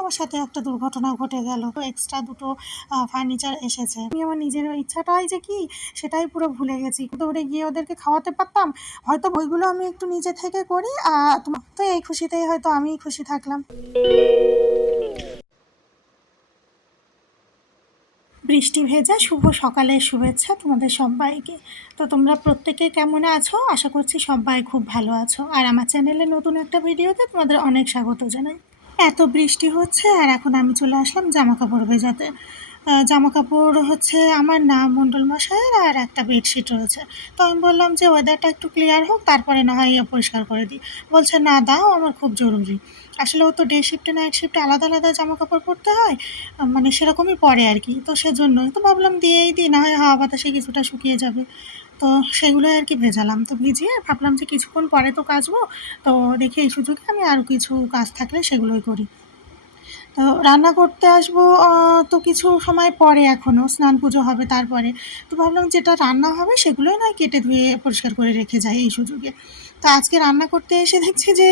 আমার সাথে একটা দুর্ঘটনা ঘটে গেল। এক্সট্রা দুটো ফার্নিচার এসেছে। আমি আমার নিজের ইচ্ছাটাই যে কি, সেটাই পুরো ভুলে গেছি। দৌড়ে গিয়ে ওদেরকে খাওয়াতে পারতাম? হয়তো বইগুলো আমি একটু নিজে থেকে করি আর তো এই খুশিতেই হয়তো আমিই খুশি থাকলাম। বৃষ্টি ভেজা, শুভ সকালের শুভেচ্ছা তোমাদের সবাইকে। তো তোমরা প্রত্যেকে কেমন আছো? আশা করছি সবাই খুব ভালো আছো। আর আমার চ্যানেলে নতুন একটা ভিডিওতে তোমাদের অনেক স্বাগত জানাই। এত বৃষ্টি হচ্ছে আর এখন আমি চলে আসলাম জামা কাপড় ভেজাতে। জামা কাপড় হচ্ছে আমার না মণ্ডল মশাইয়ের আর একটা বেডশিট রয়েছে। তো আমি বললাম যে ওয়েদারটা একটু ক্লিয়ার হোক, তারপরে না হয় পরিষ্কার করে দিই। বলছে, না, দাও, আমার খুব জরুরি। আসলে ও তো ডে শিফটে নাইট শিফটে আলাদা আলাদা জামা কাপড় পরতে হয় মানে সেরকমই পরে আর কি। তো সেজন্যই তো ভাবলাম দিয়েই দিই, না হয় হাওয়া বাতাসে কিছুটা শুকিয়ে যাবে। তো সেগুলোই আর কি ভেজালাম। তো ভিজিয়ে ভাবলাম যে কিছুক্ষণ পরে তো কাচবো। তো দেখি এই সুযোগে আমি আরও কিছু কাজ থাকলে সেগুলোই করি। তো রান্না করতে আসব তো কিছু সময় পরে এখনও স্নান পুজো হবে তারপরে। তো ভাবলাম যেটা রান্না হবে সেগুলোই নয় কেটে ধুয়ে পরিষ্কার করে রেখে যাই এই সুযোগে। তো আজকে রান্না করতে এসে দেখছি যে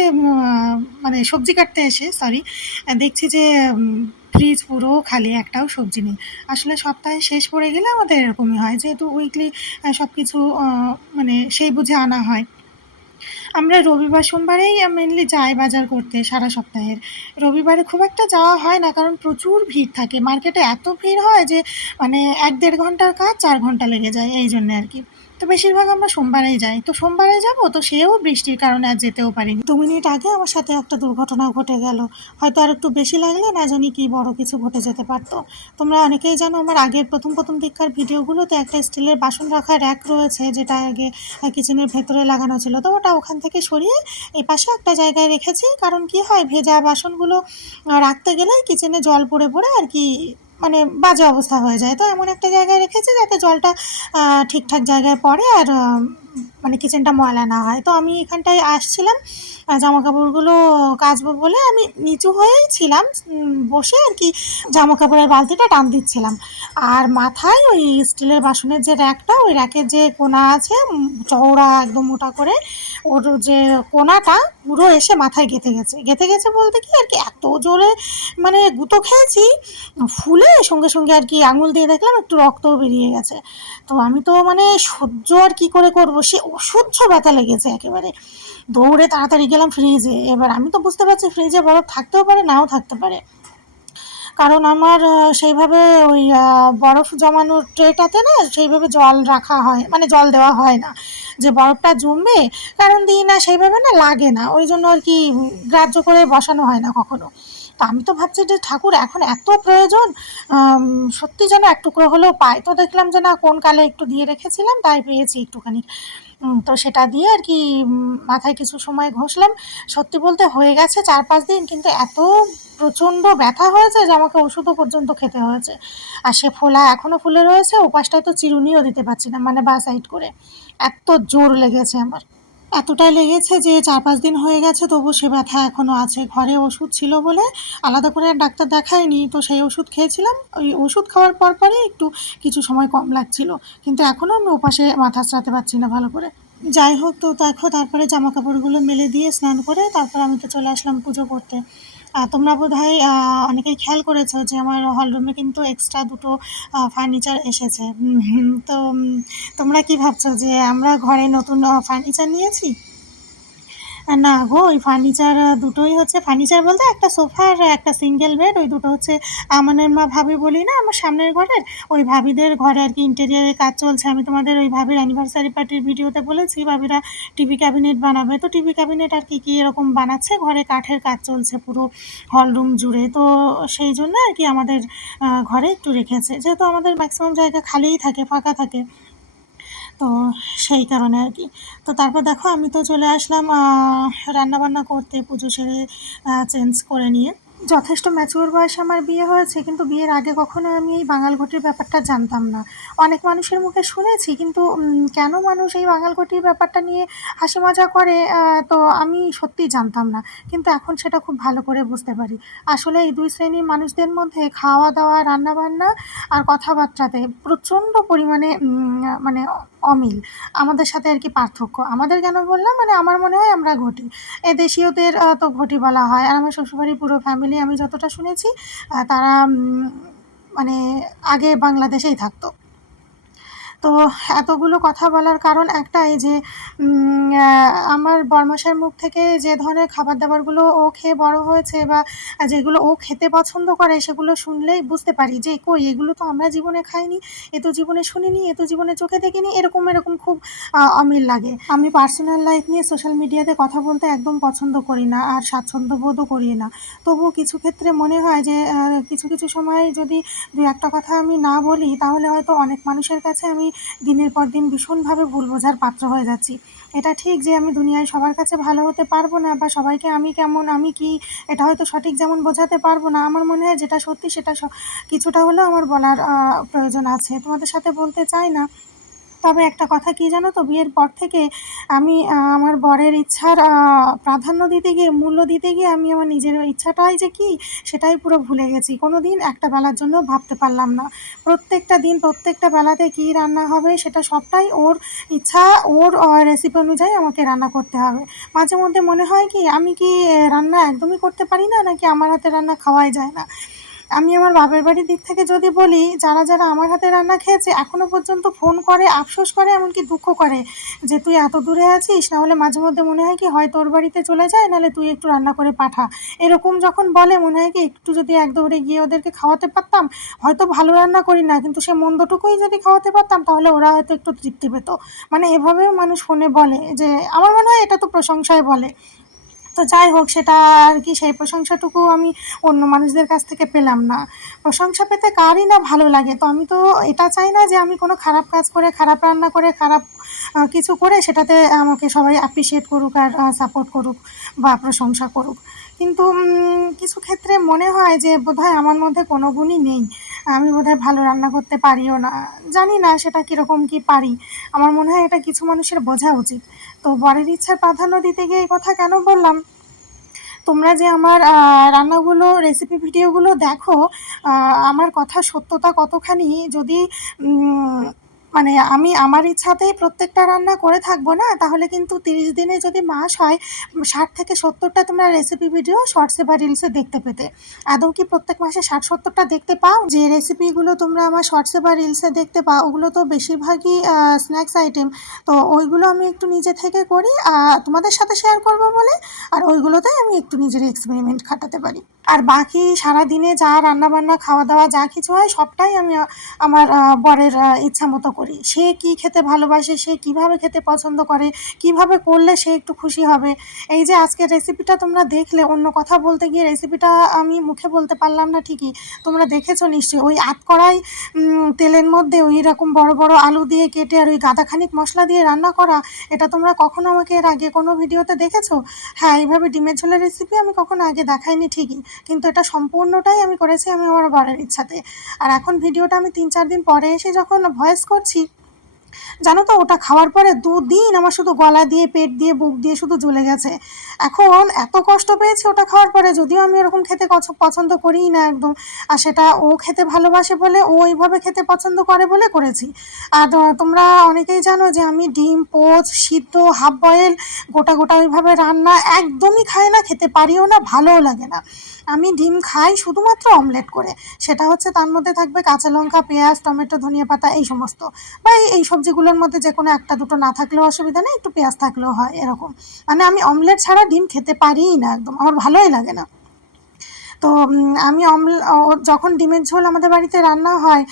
মানে সবজি কাটতে এসে সরি দেখছি যে ফ্রিজ পুরো খালি একটাও সবজি নেই। আসলে সপ্তাহে শেষ পড়ে গেলে আমাদের এরকমই হয়, যেহেতু উইকলি সব কিছু মানে সেই বুঝে আনা হয়। আমরা রবিবার, সোমবারেই মেনলি যাই বাজার করতে সারা সপ্তাহের। রবিবারে খুব একটা যাওয়া হয় না, কারণ প্রচুর ভিড় থাকে। মার্কেটে এত ভিড় হয় যে মানে এক দেড় ঘণ্টার কাজ চার ঘণ্টা লেগে যায়, এই জন্যে আর কি। তো বেশিরভাগ আমরা সোমবারেই যাই। তো সোমবারে যাব? তো সেও বৃষ্টির কারণে আর যেতেও পারিনি। দু মিনিট আগে আমার সাথে একটা দুর্ঘটনা ঘটে গেল। হয়তো আর একটু বেশি লাগলে না জানি কি বড় কিছু ঘটে যেতে পারতো। তোমরা অনেকেই জানো আমার আগের প্রথম প্রথম দিককার ভিডিওগুলোতে একটা স্টিলের বাসন রাখার র্যাক রয়েছে, যেটা আগে কিচেনের ভেতরে লাগানো ছিল। তো ওটা ওখান থেকে সরিয়ে এই পাশে একটা জায়গায় রেখেছি। কারণ কি হয়, ভেজা বাসনগুলো রাখতে গেলে কিচেনে জল পড়ে পড়ে আর কি মানে বাজে অবস্থা হয়ে যায়। তো এমন একটা জায়গায় রেখেছি যাতে জলটা ঠিকঠাক জায়গায় পড়ে আর মানে কিচেনটা ময়লা না হয়। তো আমি এখানটায় আসছিলাম জামা কাপড়গুলো কাচবো বলে আমি নিচু হয়েই ছিলাম বসে আর কি জামা কাপড়ের বালতিটা টান দিচ্ছিলাম। আর মাথায় ওই স্টিলের বাসনের যে র্যাকটা, ওই র্যাকের যে কোনা আছে চওড়া একদম মোটা করে ওর যে কোনাটা পুরো এসে মাথায় গেঁথে গেছে। গেঁথে গেছে বলতে কি আর কি এত জোরে মানে গুঁতো খেয়েছি, ফুলে সঙ্গে সঙ্গে আর কি আঙুল দিয়ে দেখলাম একটু রক্তও বেরিয়ে গেছে। তো আমি তো মানে সহ্য আর কি করে করব, সে অসহ্য ব্যথা লেগেছে একেবারে। দৌড়ে তাড়াতাড়ি গেলাম ফ্রিজে এবার আমি তো বুঝতে পারছি ফ্রিজে বরফ থাকতেও পারে, নাও থাকতে পারে। কারণ আমার সেইভাবে ওই বরফ জমানোর ট্রেটাতে না সেইভাবে জল রাখা হয় মানে জল দেওয়া হয় না। যে বরফটা জমবে, কারণ দিই না সেইভাবে না লাগে না। ওই জন্য আর কি গ্রাহ্য করে বসানো হয় না কখনো। তো আমি তো ভাবছি যে ঠাকুর এখন এত প্রয়োজন সত্যি যেন এক হলেও পাই তো দেখলাম যে না, কোন কালে একটু দিয়ে রেখেছিলাম, তাই পেয়েছি একটুখানি। তো সেটা দিয়ে আর কি মাথায় কিছু সময় ঘষলাম। সত্যি বলতে হয়ে গেছে চার পাঁচ দিন, কিন্তু এত প্রচণ্ড ব্যথা হয়েছে যে আমাকে ওষুধও পর্যন্ত খেতে হয়েছে। আর সে ফোলা এখনও ফুলে রয়েছে, ওপাশটায় তো চিরুনিও দিতে পারছি না মানে বা সাইড করে। এত জোর লেগেছে আমার। এতটাই লেগেছে যে চার পাঁচ দিন হয়ে গেছে, তবু সে ব্যথা এখনও আছে। ঘরে ওষুধ ছিল বলে আলাদা করে ডাক্তার দেখায়নি, তো সেই ওষুধ খেয়েছিলাম। ওই ওষুধ খাওয়ার পর পরে একটু কিছু সময় কম লাগছিল। কিন্তু এখনও আমি ওপাশে মাথা সারাতে পারছি না ভালো করে। যাই হোক, তো দেখো, তারপরে জামা কাপড়গুলো মেলে দিয়ে স্নান করে তারপর আমি তো চলে আসলাম পুজো করতে। তোমরা বোধ হয় অনেকেই খেয়াল করেছ যে আমার হলরুমে কিন্তু এক্সট্রা দুটো ফার্নিচার এসেছে। তো তোমরা কি ভাবছ যে আমরা ঘরে নতুন ফার্নিচার নিয়েছি? না গো, ওই ফার্নিচার দুটোই হচ্ছে ফার্নিচার বলতে একটা সোফা আর একটা সিঙ্গেল বেড ওই দুটো হচ্ছে আমানের মা ভাবি বলি না, আমার সামনের ঘরের? ওই ভাবিদের ঘরে আর কি ইন্টেরিয়ারের কাজ চলছে। আমি তোমাদের ওই ভাবির অ্যানিভার্সারি পার্টির ভিডিওতে বলেছি, ভাবিরা টিভি ক্যাবিনেট বানাবে। তো টিভি ক্যাবিনেট আর কি, কী এরকম বানাচ্ছে? ঘরে কাঠের কাজ চলছে পুরো হল রুম জুড়ে। তো সেই জন্য আর কি আমাদের ঘরে একটু রেখেছে। যেহেতু আমাদের ম্যাক্সিমাম জায়গা খালিই থাকে, ফাঁকা থাকে। তো সেই কারণে আর কি। তো তারপর দেখো আমি তো চলে আসলাম রান্নাবান্না করতে পুজো সেরে চেঞ্জ করে নিয়ে। যথেষ্ট ম্যাচিওর বয়সে আমার বিয়ে হয়েছে, কিন্তু বিয়ের আগে কখনো আমি এই বাঙাল ঘটির ব্যাপারটা জানতাম না। অনেক মানুষের মুখে শুনেছি, কিন্তু কেন মানুষ এই বাঙাল ঘটির ব্যাপারটা নিয়ে হাসি মজা করে তো আমি সত্যিই জানতাম না। কিন্তু এখন সেটা খুব ভালো করে বুঝতে পারি। আসলে এই দুই শ্রেণির মানুষদের মধ্যে খাওয়া দাওয়া রান্না বান্না আর কথাবার্তাতে প্রচণ্ড পরিমাণে মানে অমিল। আমাদের সাথে আর কি পার্থক্য। আমাদের কেন বললাম? মানে আমার মনে হয় আমরা ঘটি। এ দেশীয়দের তো ঘটি বলা হয়। আর আমার শ্বশুরবাড়ির পুরো ফ্যামিলি আমি যতটা শুনেছি তারা মানে আগে বাংলাদেশেই থাকতো। তো এতগুলো কথা বলার কারণ একটাই যে আমার বরমাসের মুখ থেকে যে ধরনের খাবার দাবারগুলো ও খেয়ে বড় হয়েছে বা যেগুলো ও খেতে পছন্দ করে সেগুলো শুনলেই বুঝতে পারি যে, কই এগুলো তো আমরা জীবনে খাইনি, এ তো জীবনে শুনিনি, এ তো জীবনে চোখে দেখিনি, এরকম এরকম খুব অমিল লাগে। আমি পার্সোনাল লাইফ নিয়ে সোশ্যাল মিডিয়াতে কথা বলতে একদম পছন্দ করি না আর স্বাচ্ছন্দ্য বোধও করি না। তবুও কিছু ক্ষেত্রে মনে হয় যে কিছু কিছু সময় যদি দু একটা কথা আমি না বলি, তাহলে হয়তো অনেক মানুষের কাছে আমি দিনের পর দিন ভীষণভাবে ভুল বোঝার পাত্র হয়ে যাচ্ছি। এটা ঠিক যে আমি দুনিয়ায় সবার কাছে ভালো হতে পারব না বা সবাইকে আমি কেমন, আমি কি, এটা হয়তো সঠিক যেমন বোঝাতে পারব না। আমার মনে হয় যেটা সত্যি সেটা কিছুটা হলেও আমার বলার প্রয়োজন আছে। তোমাদের সাথে বলতে চাই না তবে একটা কথা কি জানো তো, বিয়ের পর থেকে আমি আমার বরের ইচ্ছার প্রাধান্য দিতে গিয়ে, মূল্য দিতে গিয়ে আমি আমার নিজের ইচ্ছাটাই যে কি, সেটাই পুরো ভুলে গেছি। কোনো দিন একটা বেলার জন্য ভাবতে পারলাম না। প্রত্যেকটা দিন, প্রত্যেকটা বেলাতে কি রান্না হবে, সেটা সবটাই ওর ইচ্ছা, ওর রেসিপি অনুযায়ী আমাকে রান্না করতে হবে। মাঝে মধ্যে মনে হয় কি, আমি কি রান্না একদমই করতে পারি না, নাকি আমার হাতে রান্না খাওয়াই যায় না? আমি আমার বাপের বাড়ির দিক থেকে যদি বলি, যারা যারা আমার হাতে রান্না খেয়েছে এখনও পর্যন্ত ফোন করে, আফসোস করে, এমনকি দুঃখ করে যে তুই এত দূরে আছিস না হলে মাঝে মধ্যে মনে হয় কি, হয় তোর বাড়িতে চলে যায়, নাহলে তুই একটু রান্না করে পাঠা। এরকম যখন বলে, মনে হয় কি, একটু যদি এক দৌড়ে গিয়ে ওদেরকে খাওয়াতে পারতাম, হয়তো ভালো রান্না করি না, কিন্তু সে মন্দটুকুই যদি খাওয়াতে পারতাম, তাহলে ওরা হয়তো একটু তৃপ্তি পেত। মানে এভাবেও মানুষ ফোনে বলে যে, আমার মনে হয় এটা তো প্রশংসায় বলে। তো যাই হোক, সেটা আর কি, সেই প্রশংসাটুকু আমি অন্য মানুষদের কাছ থেকে পেলাম না। প্রশংসা পেতে কারই না ভালো লাগে। তো আমি তো এটা চাই না যে আমি কোনো খারাপ কাজ করে, খারাপ রান্না করে, খারাপ কিছু করে সেটাতে আমাকে সবাই অ্যাপ্রিসিয়েট করুক আর সাপোর্ট করুক বা প্রশংসা করুক। কিন্তু কিছু ক্ষেত্রে মনে হয় যে বোধহয় আমার মধ্যে কোনো গুণই নেই। আমি বোধহয় ভালো রান্না করতে পারিও না। জানি না সেটা কীরকম কি পারি। আমার মনে হয় এটা কিছু মানুষের বোঝা উচিত। তো বরের ইচ্ছার প্রাধান্য দিতে গিয়ে এই কথা কেন বললাম? তোমরা যে আমার রান্নাগুলো রেসিপি ভিডিওগুলো দেখো আমার কথা সত্যতা কতখানি যদি মানে আমি আমার ইচ্ছাতেই প্রত্যেকটা রান্না করে থাকব না? তাহলে কিন্তু তিরিশ দিনে যদি মাস হয়, ষাট থেকে সত্তরটা তোমরা রেসিপি ভিডিও শর্টসে বা রিলসে দেখতে পেতে। আদৌ কি প্রত্যেক মাসে ষাট সত্তরটা দেখতে পাও? যে রেসিপিগুলো তোমরা আমার শর্টসে বা রিলসে দেখতে পাও, ওগুলো তো বেশিরভাগই স্ন্যাক্স আইটেম তো ওইগুলো আমি একটু নিজে থেকে করি তোমাদের সাথে শেয়ার করব বলে, আর ওইগুলোতে আমি একটু নিজের এক্সপেরিমেন্ট খাটাতে পারি। আর বাকি সারা দিনে যা রান্না বান্না খাওয়া দাওয়া যা কিছু হয়, সবটাই আমি, আমার বরের ইচ্ছা মতো করি। সে কি খেতে ভালোবাসে, সে কীভাবে খেতে পছন্দ করে, কীভাবে করলে সে একটু খুশি হবে? এই যে আজকের রেসিপিটা তোমরা দেখলে, অন্য কথা বলতে গিয়ে রেসিপিটা আমি মুখে বলতে পারলাম না ঠিকই। তোমরা দেখেছ নিশ্চয়ই, ওই আত কড়াই তেলের মধ্যে ওই রকম বড় বড় আলু দিয়ে কেটে আর ওই গাদাখানিক মশলা দিয়ে রান্না করা, এটা তোমরা কখনো আমাকে এর আগে কোনো ভিডিওতে দেখেছ? হ্যাঁ এইভাবে ডিমের ঝোলের রেসিপি আমি কখনো আগে দেখাইনি ঠিকই, কিন্তু এটা সম্পূর্ণটাই আমি করেছি আমি আমার বরের ইচ্ছাতে। আর এখন ভিডিওটা আমি তিন চার দিন পরে এসে যখন ভয়েস করছি sí. জানো তো, ওটা খাওয়ার পরে দুদিন আমার শুধু গলা দিয়ে, পেট দিয়ে, বুক দিয়ে শুধু জ্বলে গেছে। এখন এত কষ্ট পেয়েছি ওটা খাওয়ার পরে, যদিও আমি ওরকম খেতে পছন্দ করিই না একদম। আর সেটা ও খেতে ভালোবাসে বলে, ও ওইভাবে খেতে পছন্দ করে বলে করেছি। আর তোমরা অনেকেই জানো যে আমি ডিম, পোচ, সিদ্ধ, হাফ বয়েল, গোটা গোটা ওইভাবে রান্না একদমই খাই না, খেতে পারিও না, ভালোও লাগে না। আমি ডিম খাই শুধুমাত্র অমলেট করে। সেটা হচ্ছে তার মধ্যে থাকবে কাঁচা লঙ্কা, পেঁয়াজ, টমেটো, ধনিয়া পাতা, এই সমস্ত। বা এই- এই সবজিগুলোর মধ্যে যে কোনো একটা দুটো না থাকলেও অসুবিধা নেই, একটু পেঁয়াজ থাকলেও হয় এরকম। মানে আমি অমলেট ছাড়া ডিম খেতে পারিই না একদম, আমার ভালোই লাগে না। তো আমি অমল যখন ডিমের ঝোল আমাদের বাড়িতে রান্না হয়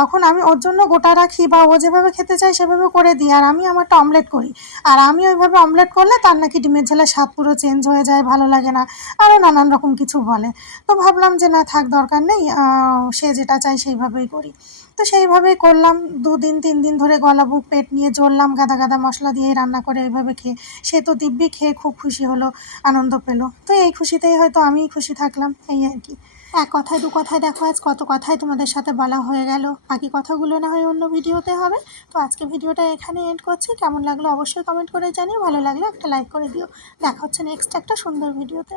তখন আমি ওর জন্য গোটা রাখি বা ও যেভাবে খেতে চায় সেভাবে করে দিই, আর আমি আমারটা অমলেট করি। আর আমি ওইভাবে অমলেট করলে তার নাকি ডিমের ঝোলের স্বাদ পুরো চেঞ্জ হয়ে যায়, ভালো লাগে না, আরও নানান রকম কিছু বলে। তো ভাবলাম যে না, থাক, দরকার নেই সে যেটা চায় সেইভাবেই করি। তো সেইভাবেই করলাম। দুদিন তিন দিন ধরে গলা বুক পেট নিয়ে জ্বললাম, গাদা গাদা মশলা দিয়ে রান্না করে ওইভাবে খেয়ে। সে তো দিব্যি খেয়ে খুব খুশি হলো, আনন্দ পেল। তো এই খুশিতেই হয়তো আমিই খুশি থাকলাম, এই আর কি। এক কথায়, দু কথায় দেখো, আজ কত কথাই তোমাদের সাথে বলা হয়ে গেল। বাকি কথাগুলো না হয় অন্য ভিডিওতে হবে। তো আজকে ভিডিওটা এখানে এন্ড করছি। কেমন লাগল অবশ্যই কমেন্ট করে জানিও। ভালো লাগলে একটা লাইক করে দিও। দেখা হচ্ছে নেক্সট একটা সুন্দর ভিডিওতে।